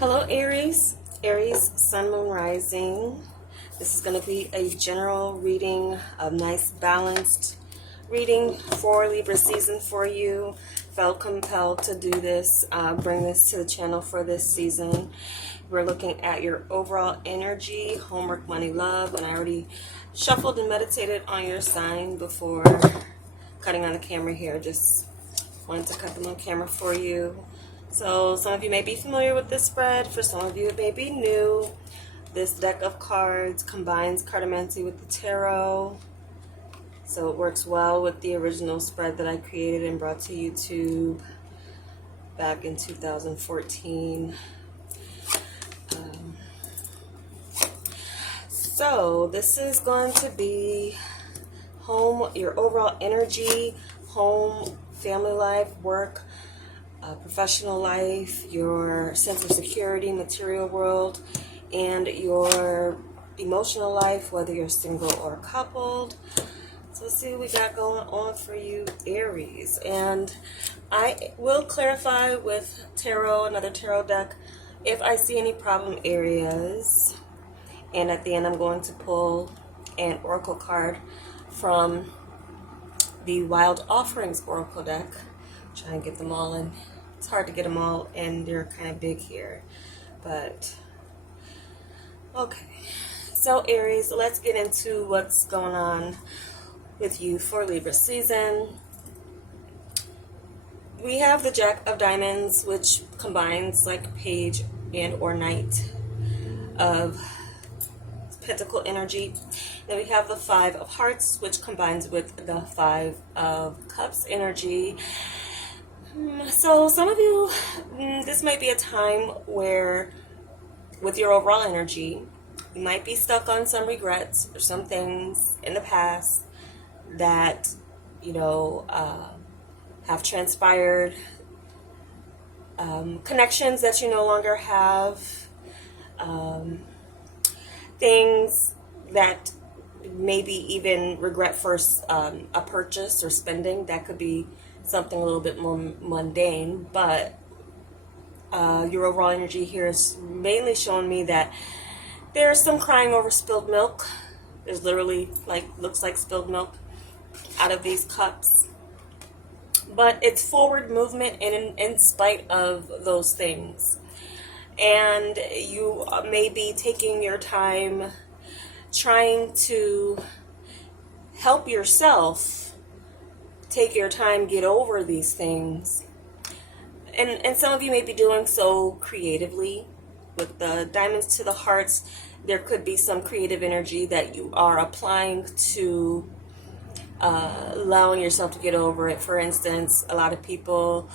Hello Aries, Aries, Sun, Moon, Rising. This is going to be a general reading, a nice balanced reading for Libra season for you. Felt compelled to do this, bring this to the channel for this season. We're looking at your overall energy, homework, money, love, and I already shuffled and meditated on your sign before cutting on the camera here. Just wanted to cut them on camera for you. So some of you may be familiar with this spread. For some of you it may be new. This deck of cards combines cartomancy with the tarot. So it works well with the original spread that I created and brought to YouTube back in 2014. So this is going to be home, your overall energy, home, family life, work, professional life, your sense of security, material world, and your emotional life, whether you're single or coupled. So let's see what we got going on for you, Aries. And I will clarify with tarot, another tarot deck, if I see any problem areas. And at the end, I'm going to pull an oracle card from the Wild Offerings oracle deck. Try and get them all in. It's hard to get them all in. They're kind of big here. But, okay. So, Aries, let's get into what's going on with you for Libra season. We have the Jack of Diamonds, which combines like page and or knight of Pentacle energy. Then we have the Five of Hearts, which combines with the Five of Cups energy. So some of you, this might be a time where, with your overall energy, you might be stuck on some regrets or some things in the past that, have transpired, connections that you no longer have, things that maybe even regret for a purchase or spending. That could be something a little bit more mundane, but your overall energy here is mainly showing me that there's some crying over spilled milk. There's literally looks like spilled milk out of these cups, but it's forward movement in spite of those things. And you may be taking your time trying to help yourself take your time, get over these things. And some of you may be doing so creatively. With the diamonds to the hearts, there could be some creative energy that you are applying to allowing yourself to get over it. For instance, a lot of people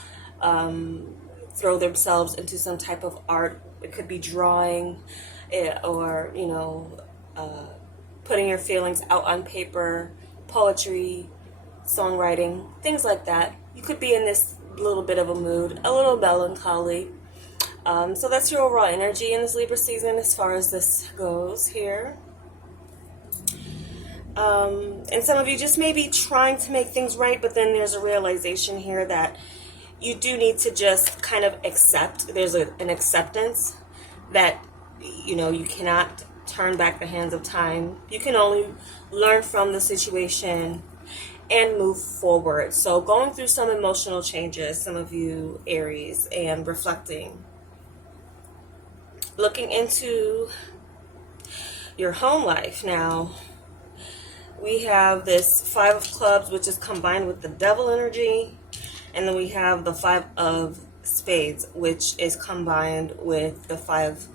throw themselves into some type of art. It could be drawing or, putting your feelings out on paper, poetry, songwriting, things like that. You could be in this little bit of a mood, a little melancholy. So that's your overall energy in this Libra season as far as this goes here. And some of you just may be trying to make things right, but then there's a realization here that you do need to just kind of accept. There's an acceptance that, you cannot turn back the hands of time. You can only learn from the situation and move forward. So going through some emotional changes, some of you Aries, and reflecting. Looking into your home life now. We have this Five of Clubs, which is combined with the Devil energy. And then we have the Five of Spades, which is combined with the Five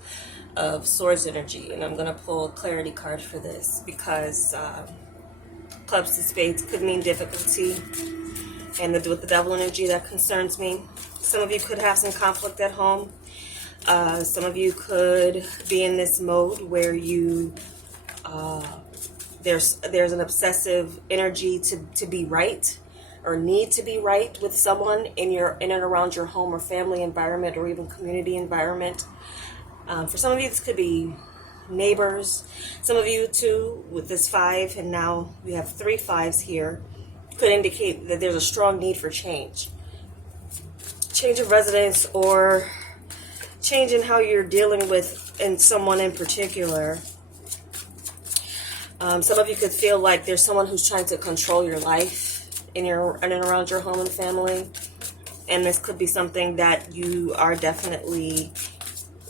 of Swords energy. And I'm going to pull a clarity card for this because Clubs to Spades could mean difficulty. And with the Devil energy, that concerns me. Some of you could have some conflict at home. Some of you could be in this mode where you there's an obsessive energy to be right, or need to be right with someone in and around your home or family environment or even community environment. For some of you, this could be neighbors. Some of you too, with this five, and now we have 3 5s here, could indicate that there's a strong need for change. Change of residence or change in how you're dealing with someone in particular. Some of you could feel like there's someone who's trying to control your life in and around your home and family. And this could be something that you are definitely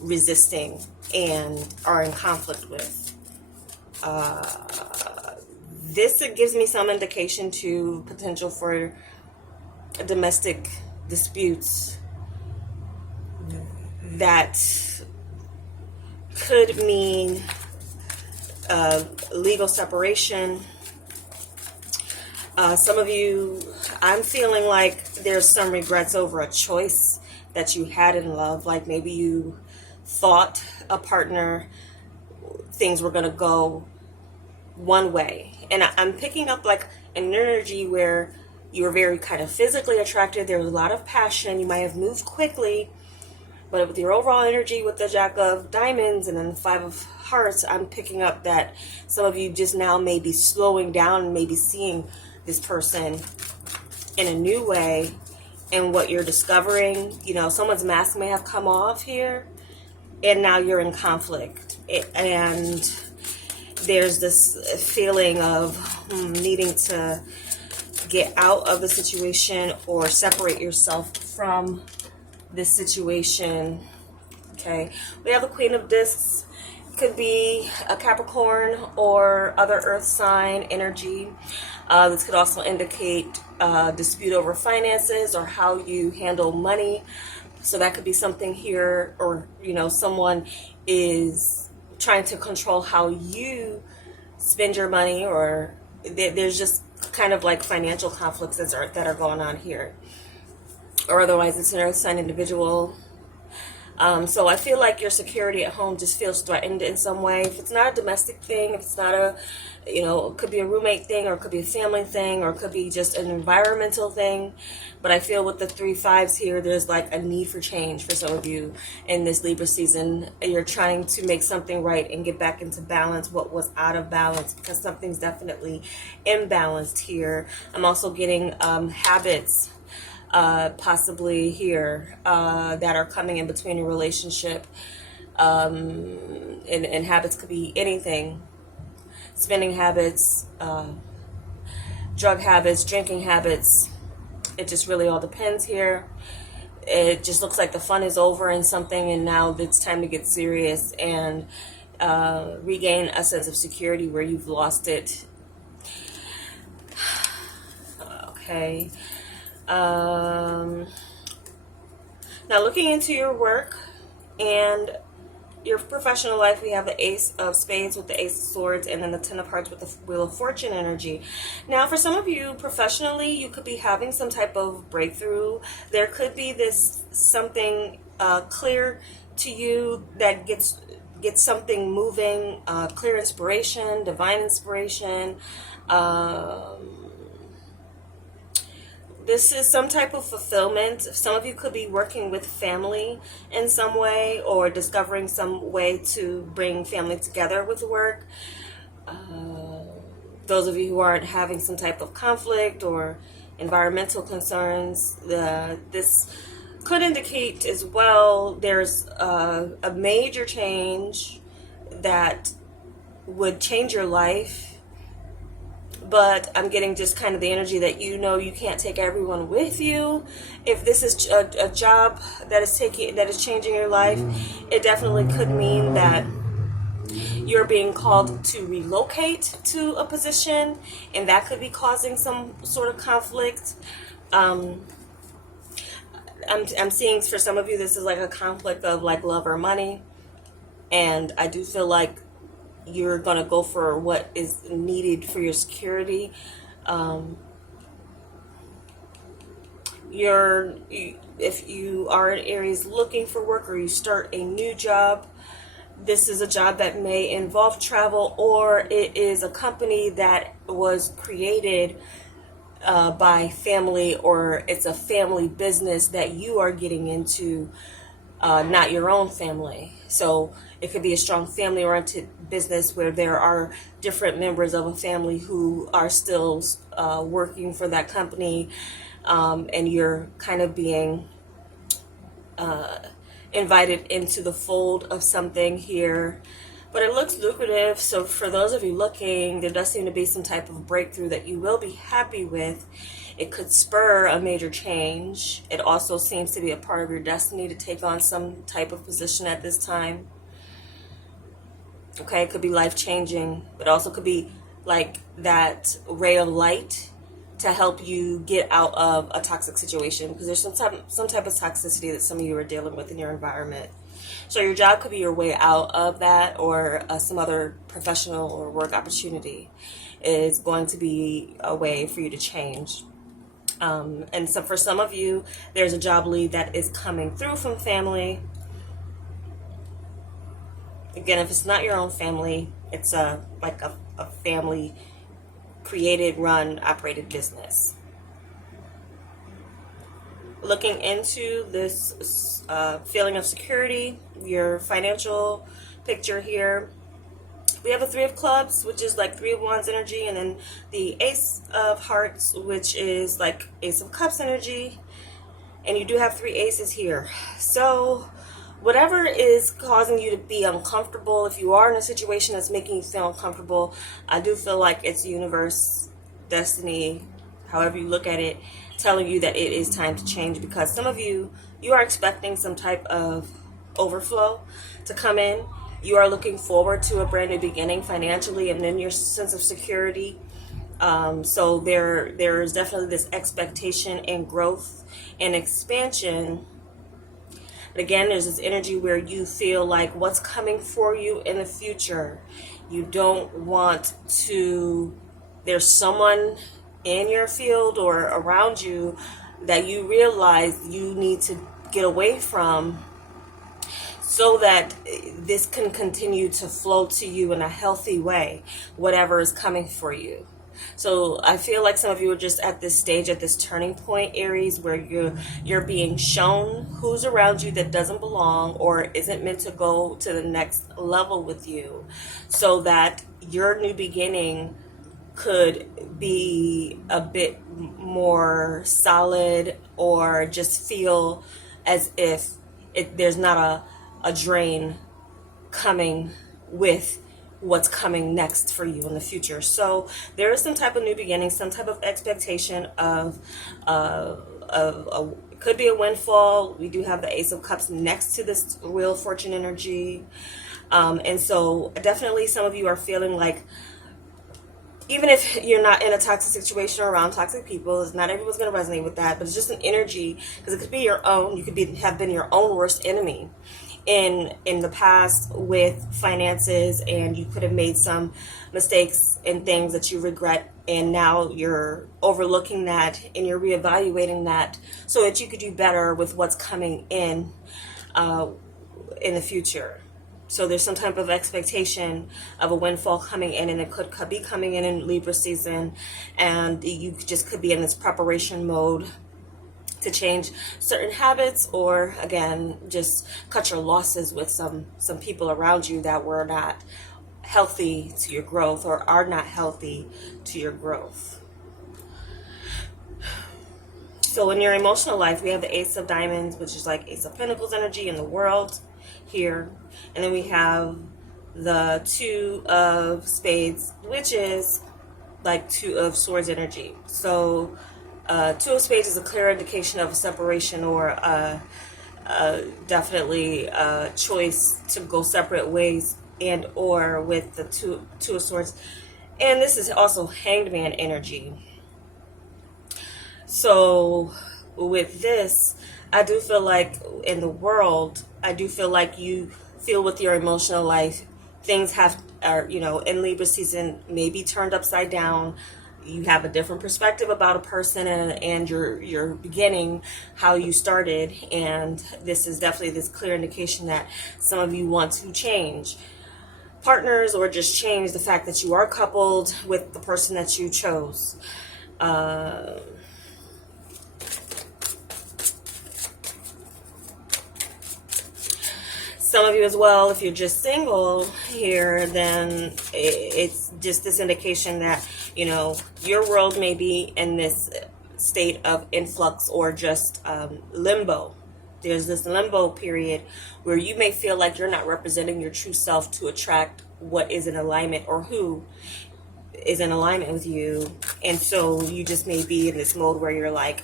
resisting and are in conflict with. This gives me some indication to potential for domestic disputes that could mean legal separation. Some of you, I'm feeling like there's some regrets over a choice that you had in love. Like maybe you thought a partner, things were going to go one way. And I'm picking up like an energy where you were very kind of physically attracted. There was a lot of passion. You might have moved quickly. But with your overall energy with the Jack of Diamonds and then the Five of Hearts, I'm picking up that some of you just now may be slowing down and maybe seeing this person in a new way. And what you're discovering, you know, someone's mask may have come off here and now you're in conflict. And there's this feeling of needing to get out of the situation or separate yourself from this situation. Okay, we have the Queen of Discs. Could be a Capricorn or other earth sign energy. This could also indicate dispute over finances or how you handle money. So that could be something here, or you know, someone is trying to control how you spend your money, or there's just kind of like financial conflicts that are going on here. Or otherwise it's an earth sign individual. So I feel like your security at home just feels threatened in some way. If it's not a domestic thing, if it's not a, you know, it could be a roommate thing, or it could be a family thing, or it could be just an environmental thing. But I feel with the 3 5s here, there's like a need for change for some of you in this Libra season. You're trying to make something right and get back into balance what was out of balance, because something's definitely imbalanced here. I'm also getting habits possibly here that are coming in between your relationship, and habits could be anything: spending habits, drug habits, drinking habits. It just really all depends here. It just looks like the fun is over in something, and now it's time to get serious and regain a sense of security where you've lost it. Okay. Now looking into your work and your professional life, we have the Ace of Spades with the Ace of Swords, and then the Ten of Hearts with the Wheel of Fortune energy. Now for some of you professionally, you could be having some type of breakthrough. There could be this something clear to you that gets something moving, clear inspiration, divine inspiration. This is some type of fulfillment. Some of you could be working with family in some way, or discovering some way to bring family together with work. Those of you who aren't having some type of conflict or environmental concerns, this could indicate as well there's a major change that would change your life. But I'm getting just kind of the energy that you know you can't take everyone with you. If this is a job that is changing your life, it definitely could mean that you're being called to relocate to a position, and that could be causing some sort of conflict. I'm seeing for some of you this is like a conflict of like love or money, and I do feel like you're going to go for what is needed for your security. If you are an Aries looking for work, or you start a new job, this is a job that may involve travel, or it is a company that was created by family, or it's a family business that you are getting into, not your own family. So it could be a strong family-oriented business where there are different members of a family who are still working for that company, and you're kind of being invited into the fold of something here. But it looks lucrative, so for those of you looking, there does seem to be some type of breakthrough that you will be happy with. It could spur a major change. It also seems to be a part of your destiny to take on some type of position at this time. Okay, it could be life-changing, but also could be like that ray of light to help you get out of a toxic situation, because there's some type of toxicity that some of you are dealing with in your environment. So your job could be your way out of that, or some other professional or work opportunity is going to be a way for you to change. And so for some of you, there's a job lead that is coming through from family. Again, if it's not your own family, it's like a family created, run, operated business. Looking into this feeling of security, your financial picture here, we have a 3 of clubs, which is like 3 of wands energy, and then the ace of hearts, which is like ace of cups energy, and you do have 3 aces here. So whatever is causing you to be uncomfortable, if you are in a situation that's making you feel uncomfortable, I do feel like it's the universe, destiny, however you look at it, telling you that it is time to change, because some of you are expecting some type of overflow to come in. You are looking forward to a brand new beginning financially, and then your sense of security. So there is definitely this expectation and growth and expansion. But again, there's this energy where you feel like what's coming for you in the future, you don't want to, there's someone in your field or around you that you realize you need to get away from, so that this can continue to flow to you in a healthy way, whatever is coming for you. So I feel like some of you are just at this stage, at this turning point, Aries, where you're being shown who's around you that doesn't belong or isn't meant to go to the next level with you, so that your new beginning could be a bit more solid, or just feel as if there's not a drain coming with what's coming next for you in the future. So there is some type of new beginning, some type of expectation of it could be a windfall. We do have the Ace of Cups next to this Wheel of Fortune energy. And so definitely some of you are feeling like, even if you're not in a toxic situation or around toxic people, not everyone's going to resonate with that, but it's just an energy, because it could be your own. You could have been your own worst enemy in the past with finances, and you could have made some mistakes and things that you regret, and now you're overlooking that and you're reevaluating that so that you could do better with what's coming in the future. So there's some type of expectation of a windfall coming in, and it could be coming in Libra season, and you just could be in this preparation mode to change certain habits, or again, just cut your losses with some people around you that were not healthy to your growth, or are not healthy to your growth. So in your emotional life, we have the Ace of Diamonds, which is like Ace of Pentacles energy in the world here. And then we have the 2 of Spades, which is like 2 of Swords energy. So 2 of Spades is a clear indication of a separation, or definitely a choice to go separate ways, and or with the two of Swords. And this is also Hanged Man energy. So with this, I do feel like in the world, I do feel like you feel with your emotional life, things are in Libra season, maybe turned upside down. You have a different perspective about a person and your beginning, how you started. And this is definitely this clear indication that some of you want to change partners, or just change the fact that you are coupled with the person that you chose. Some of you as well, if you're just single here, then it's just this indication that, your world may be in this state of influx, or just limbo, there's this limbo period where you may feel like you're not representing your true self to attract what is in alignment or who is in alignment with you. And so you just may be in this mode where you're like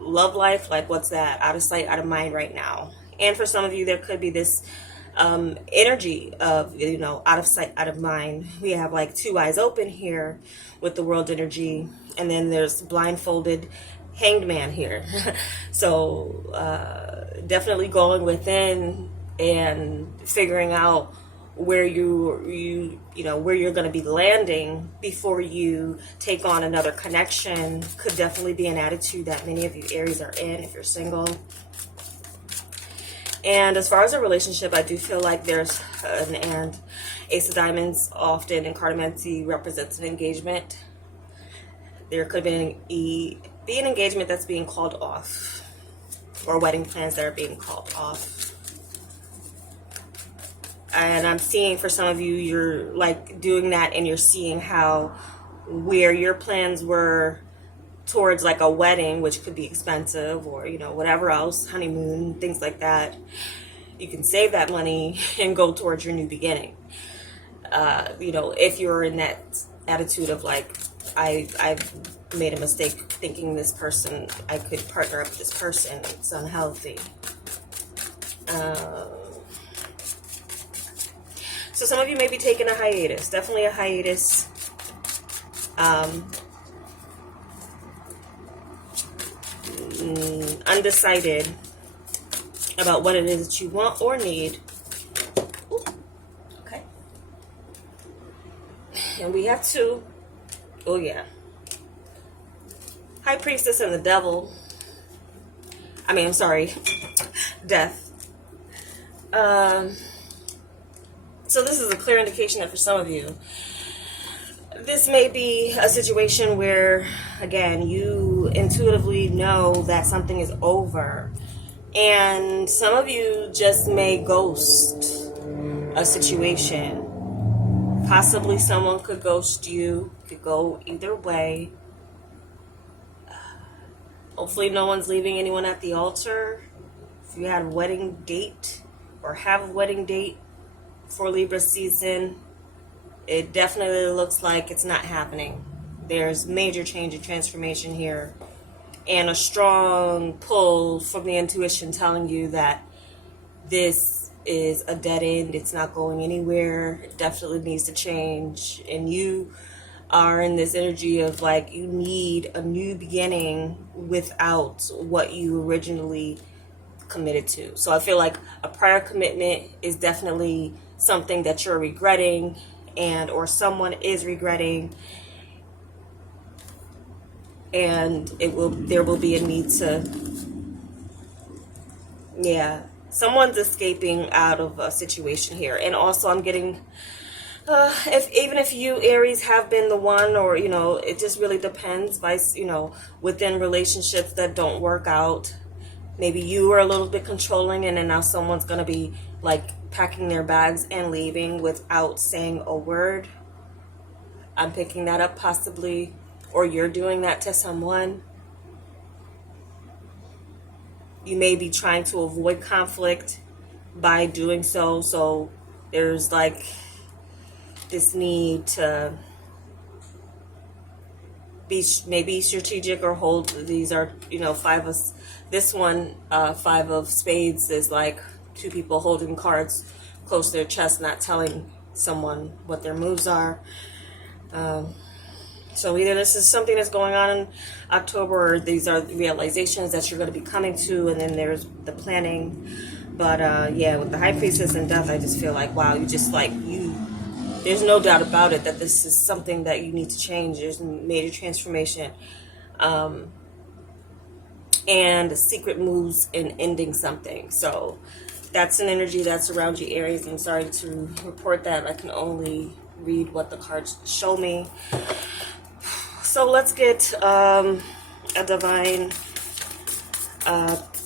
love life, like what's that, out of sight, out of mind right now. And for some of you, there could be this energy of, you know, out of sight, out of mind. We have like two eyes open here with the world energy, and then there's blindfolded hanged man here. So definitely going within and figuring out where you know where you're going to be landing before you take on another connection could definitely be an attitude that many of you Aries are in if you're single. And as far as a relationship, I do feel like there's and Ace of Diamonds often in cartomancy represents an engagement. There could be an engagement that's being called off, or wedding plans that are being called off. And I'm seeing for some of you, you're like doing that, and you're seeing how where your plans were towards like a wedding, which could be expensive, or, you know, whatever else, honeymoon, things like that. You can save that money and go towards your new beginning. You know, if you're in that attitude of like, I've made a mistake thinking this person, I could partner up with this person, it's unhealthy. So some of you may be taking a hiatus, definitely a hiatus. Undecided about what it is that you want or need. Ooh, okay. And we have two. Oh yeah. High Priestess and the Devil. I'm sorry. Death. So this is a clear indication that for some of you, this may be a situation where, again, you intuitively know that something is over. And some of you just may ghost a situation. Possibly someone could ghost you. Could go either way. Hopefully no one's leaving anyone at the altar. If you had a wedding date or have a wedding date for Libra season, it definitely looks like it's not happening. There's major change and transformation here, and a strong pull from the intuition telling you that this is a dead end. It's not going anywhere. It definitely needs to change. And you are in this energy of like, you need a new beginning without what you originally committed to. So I feel like a prior commitment is definitely something that you're regretting, and or someone is regretting, and there will be a need to, yeah, someone's escaping out of a situation here. And also I'm getting even if you Aries have been the one, or, you know, it just really depends, you know, within relationships that don't work out, maybe you are a little bit controlling, and then now someone's going to be like packing their bags and leaving without saying a word. I'm picking that up possibly, or you're doing that to someone. You may be trying to avoid conflict by doing so. So there's like this need to be maybe strategic or hold. These are, you know, five of spades is like two people holding cards close to their chest, not telling someone what their moves are. So either this is something that's going on in October, or these are realizations that you're going to be coming to, and then there's the planning. But yeah, with the High Priestess and Death, I just feel like, wow, you just like, there's no doubt about it that this is something that you need to change. There's major transformation. And secret moves in ending something. So that's an energy that's around you, Aries. I'm sorry to report that. I can only read what the cards show me. So let's get a divine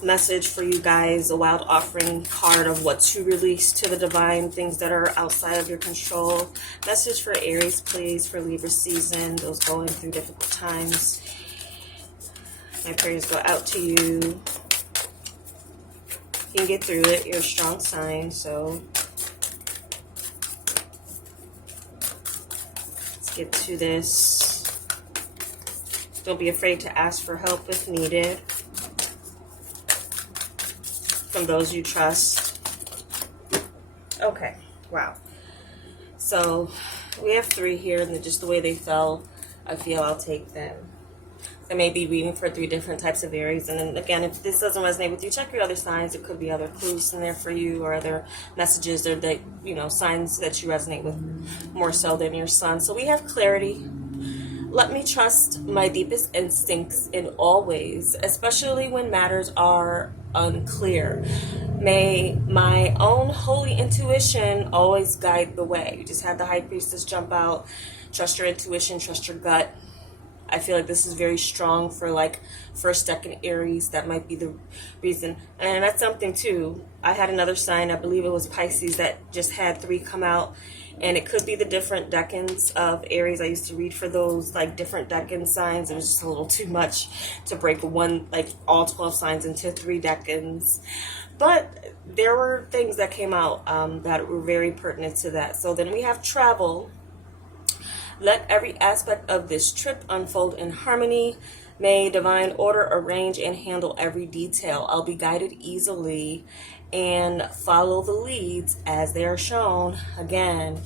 message for you guys, a wild offering card of what to release to the divine, things that are outside of your control. Message for Aries, please, for Libra season, those going through difficult times. My prayers go out to you. can get through it. You're a strong sign, so let's get to this. Don't be afraid to ask for help if needed from those you trust. Okay, wow. So we have 3 here, and just the way they fell, I feel I'll take them. I may be reading for 3 different types of Aries. And then again, if this doesn't resonate with you, check your other signs. It could be other clues in there for you, or other messages, or that, you know, signs that you resonate with more so than your sun. So we have clarity. Let me trust my deepest instincts in all ways, especially when matters are unclear. May my own holy intuition always guide the way. You just had the High Priestess jump out. Trust your intuition, trust your gut. I feel like this is very strong for like first decan Aries. That might be the reason. And that's something too. I had another sign, I believe it was Pisces, that just had 3 come out. And it could be the different decans of Aries. I used to read for those like different decan signs. It was just a little too much to break all 12 signs into 3 decans. But there were things that came out that were very pertinent to that. So then we have travel. Let every aspect of this trip unfold in harmony. May divine order arrange and handle every detail. I'll be guided easily and follow the leads as they are shown. Again,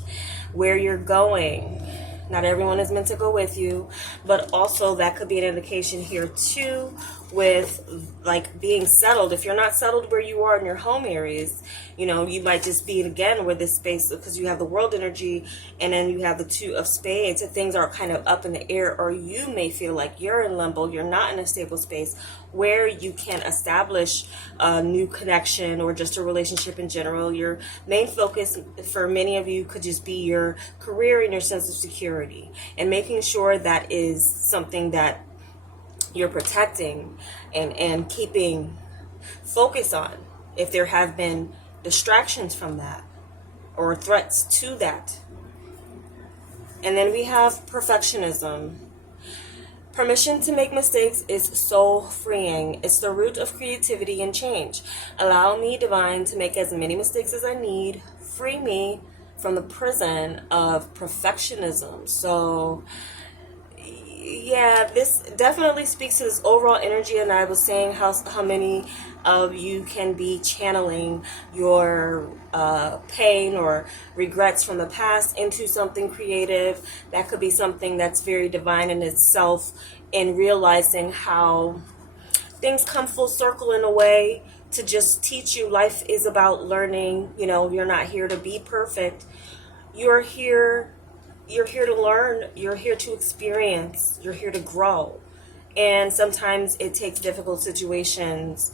where you're going. Not everyone is meant to go with you, but also that could be an indication here too with like being settled. If you're not settled where you are in your home areas, you know, you might just be again with this space, because you have the world energy and then you have the 2 of spades, and things are kind of up in the air, or you may feel like you're in limbo, you're not in a stable space where you can establish a new connection or just a relationship in general. Your main focus for many of you could just be your career and your sense of security, and making sure that is something that you're protecting and keeping focus on. If there have been distractions from that or threats to that. And then we have perfectionism. Permission to make mistakes is so freeing. It's the root of creativity and change. Allow me, divine, to make as many mistakes as I need. Free me from the prison of perfectionism. So yeah, this definitely speaks to this overall energy, and I was saying how many of you can be channeling your pain or regrets from the past into something creative. That could be something that's very divine in itself, in realizing how things come full circle in a way to just teach you life is about learning. You know, you're not here to be perfect. You're here to learn, you're here to experience, you're here to grow. And sometimes it takes difficult situations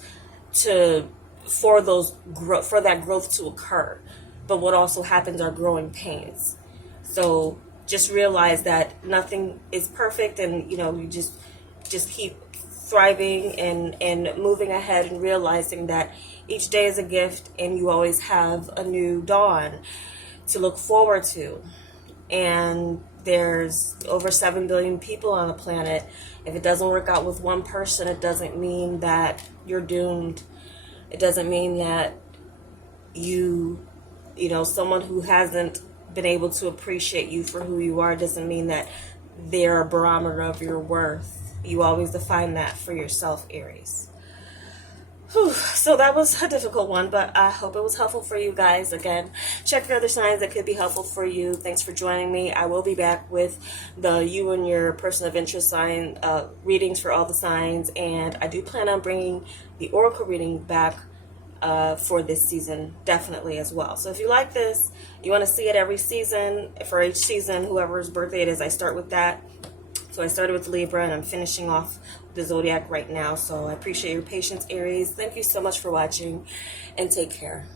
for that growth to occur. But what also happens are growing pains. So just realize that nothing is perfect, and you know, you just keep thriving and moving ahead, and realizing that each day is a gift and you always have a new dawn to look forward to. And there's over 7 billion people on the planet. If it doesn't work out with one person, it doesn't mean that you're doomed. It doesn't mean that you know, someone who hasn't been able to appreciate you for who you are doesn't mean that they're a barometer of your worth. You always define that for yourself, Aries. Whew. So that was a difficult one, but I hope it was helpful for you guys. Again, check your other signs that could be helpful for you. Thanks for joining me. I will be back with the you and your person of interest sign readings for all the signs, and I do plan on bringing the oracle reading back for this season, definitely as well. So if you like this, you want to see it every season, for each season, whoever's birthday it is, I start with that. So I started with Libra, and I'm finishing off the zodiac right now. So I appreciate your patience, Aries. Thank you so much for watching, and take care.